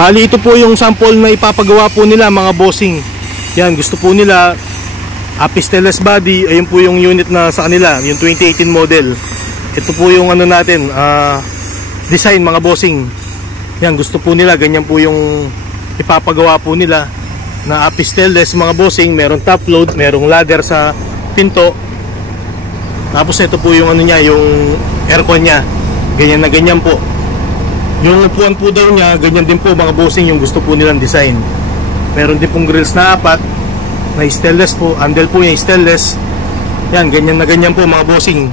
Bali ito po yung sample na ipapagawa po nila mga bossing. Yan, gusto po nila Apisteles body. Ayun po yung unit na sa kanila, yung 2018 model. Ito po yung ano natin, design mga bossing. Yan, gusto po nila, ganyan po yung ipapagawa po nila na Apisteles mga bossing. Meron top load, merong ladder sa pinto. Tapos ito po yung ano niya, yung aircon niya. Ganyan na ganyan po. Yung upuan po daw niya, ganyan din po mga bossing yung gusto po nilang design. Meron din pong grills na 4 na stainless po, handle po yung stainless. Yan, ganyan na ganyan po mga bossing.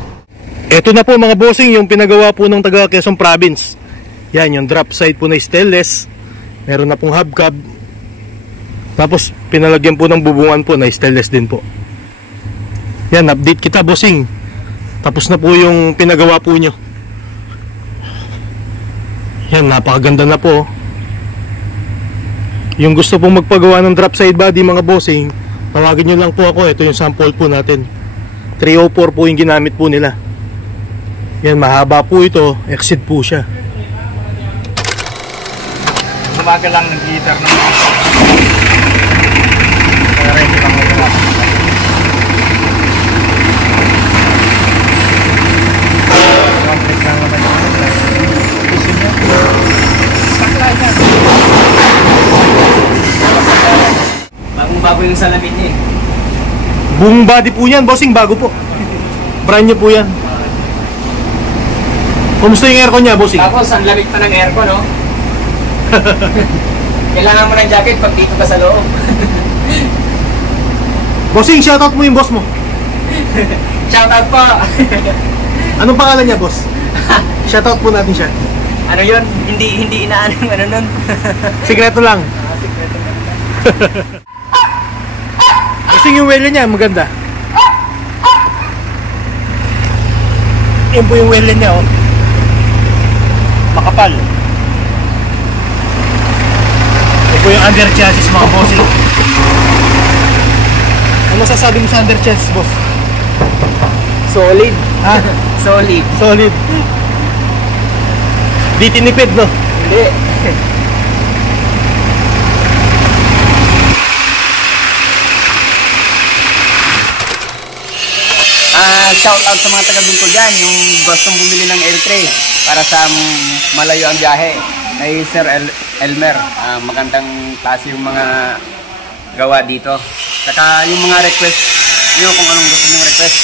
Ito na po mga bossing yung pinagawa po ng taga Quezon Province. Yan, yung drop side po na stainless. Meron na pong hubcap. Tapos pinalagyan po ng bubungan po na stainless din po. Yan, update kita bossing. Tapos na po yung pinagawa po nyo. Yan, napakaganda na po. Yung gusto pong magpagawa ng drop side body mga bossing, tawagin nyo lang po ako. Ito yung sample po natin. 304 po yung ginamit po nila. Yan, mahaba po ito. Exceed po siya. Umaga lang ng guitar ng mga ready lang wala. Bago yung salamin niya eh. Buong body po yan, bossing. Bago po. Brand new po yan. Kumusta yung aircon niya, bossing? Tapos, ang lamig pa ng aircon, no? Kailangan mo ng jacket pag dito ka sa loob. Bossing, shoutout mo yung boss mo. Shoutout po. Anong pangalan niya, boss? Shoutout po natin siya. Ano yun? Hindi inaano yung ano nun. Sikreto lang. Sikreto lang. Bossing, yung wheel niya, maganda. Yan po yung wheel niya, oh. Makapal. Yan po yung under chassis mga bossing. Ano masasabi mo sa under chassis, boss? Solid. Ha? Solid. Solid. Di tinipid, no? Hindi. Shout out sa mga taga-Bicol dyan, yung gustong bumili ng L3 para sa malayo ang biyahe. Ay Sir Elmer, magandang klase yung mga gawa dito. Saka yung mga request nyo, kung anong gusto nyo request,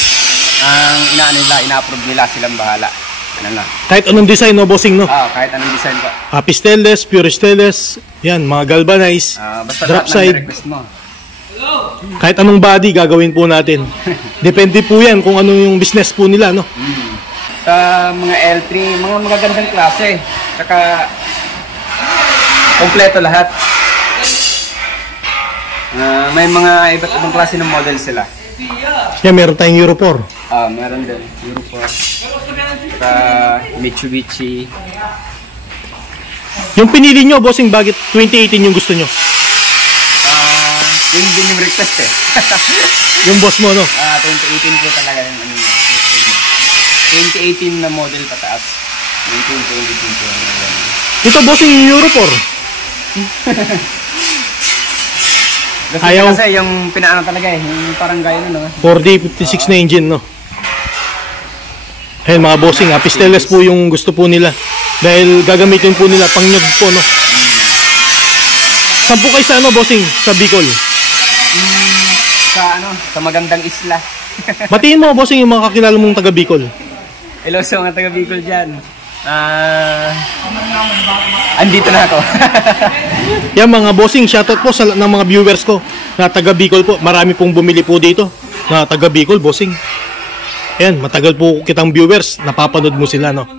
ang inaano nila, ina-approve nila, silang bahala. Ano na. Kahit anong design, no, bossing, no? Kahit anong design po. Apisteles, pure stainless, yan, mga galvanized, basta drop lahat side. ng request mo. Kahit anong body, gagawin po natin. Depende po yan kung ano yung business po nila, no? Sa mga L3, mga magagandang klase. Tsaka, kompleto lahat. May mga iba't ibang klase ng model sila. Yan, meron tayong Euro 4. Meron din. Euro 4. Tsaka, Mitsubishi. Yung pinili nyo, bossing, bakit 2018 yung gusto nyo? Yun din yung request eh. Yung boss mo, no? 2018 po talaga yung ano yun. 2018 na model pataas. 2018 po. Ito, bossing, yung Euro 4. Ayaw. Kasi yung pinaano talaga eh. Yung parang gaya no? 4D56 na engine, no? Ayun, mga bossing, Apisteles po yung gusto po nila. Dahil gagamitin po nila pangnyog po, no? Saan po kayo sa ano, bossing? Sa Bicol? Sa magandang isla. Batiin mo, bossing, yung mga kakilala mong taga Bicol. Hello sa mga taga Bicol dyan. Andito na ako. Yan mga bossing, shoutout po sa ng mga viewers ko na taga Bicol po. Marami pong bumili po dito na taga Bicol, bossing. Ayan, matagal po kitang viewers, napapanood mo sila, no?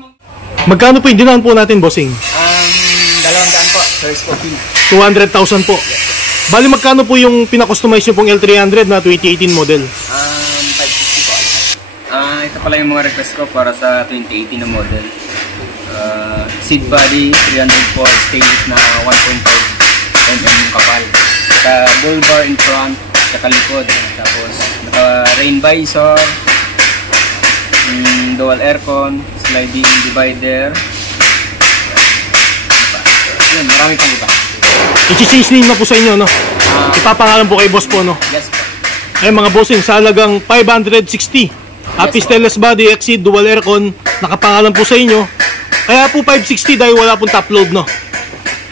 Magkano po yung dinaan po natin, bossing? 200 po, first copy. 200,000 po. Bali, magkano po yung pinakustomize nyo pong L300 na 2018 model? 550 po. Ito pala yung mga request ko para sa 2018 na model. Seat body, 304, stainless na 1.5 mm kapal. Bull bar in front, saka likod. Tapos, rain visor, dual aircon, sliding divider. Yun, Marami pang iba. I-change name na po sa inyo, no? Ipapangalan po kay boss po, no? Yes po. Ay mga bossing, sa halagang 560. Happy stainless body, exceed, dual aircon, nakapangalan po sa inyo. Kaya po 560 dahil wala pong top load, no?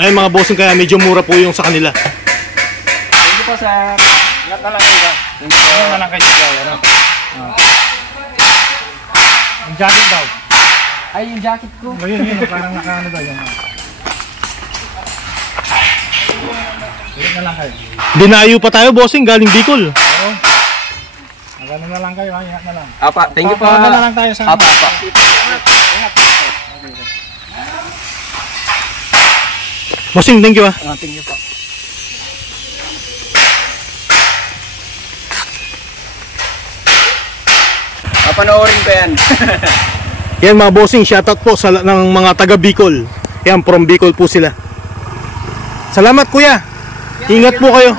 Ay mga bossing, kaya medyo mura po yung sa kanila. Thank you po sir. Ingat na lang kayo. Thank you. Ingat na lang kayo siya. Ano? Yung jacket daw. Ay, yung jacket ko. Yun, parang nakaano daw yung... Ingat na lang kayo. Dinayo pa tayo, bossing, galing Bicol. Oo. Magano na lang kayo, ha? Ingat na lang. Apa, thank you po. Papunta na lang tayo sa... Apa. Bossing, thank you, ha. Thank you po. Papanoorin ko yan. Yan mga bossing, shoutout po sa ng mga taga Bicol. Yan, from Bicol po sila. Salamat kuya. Ingat po kayo.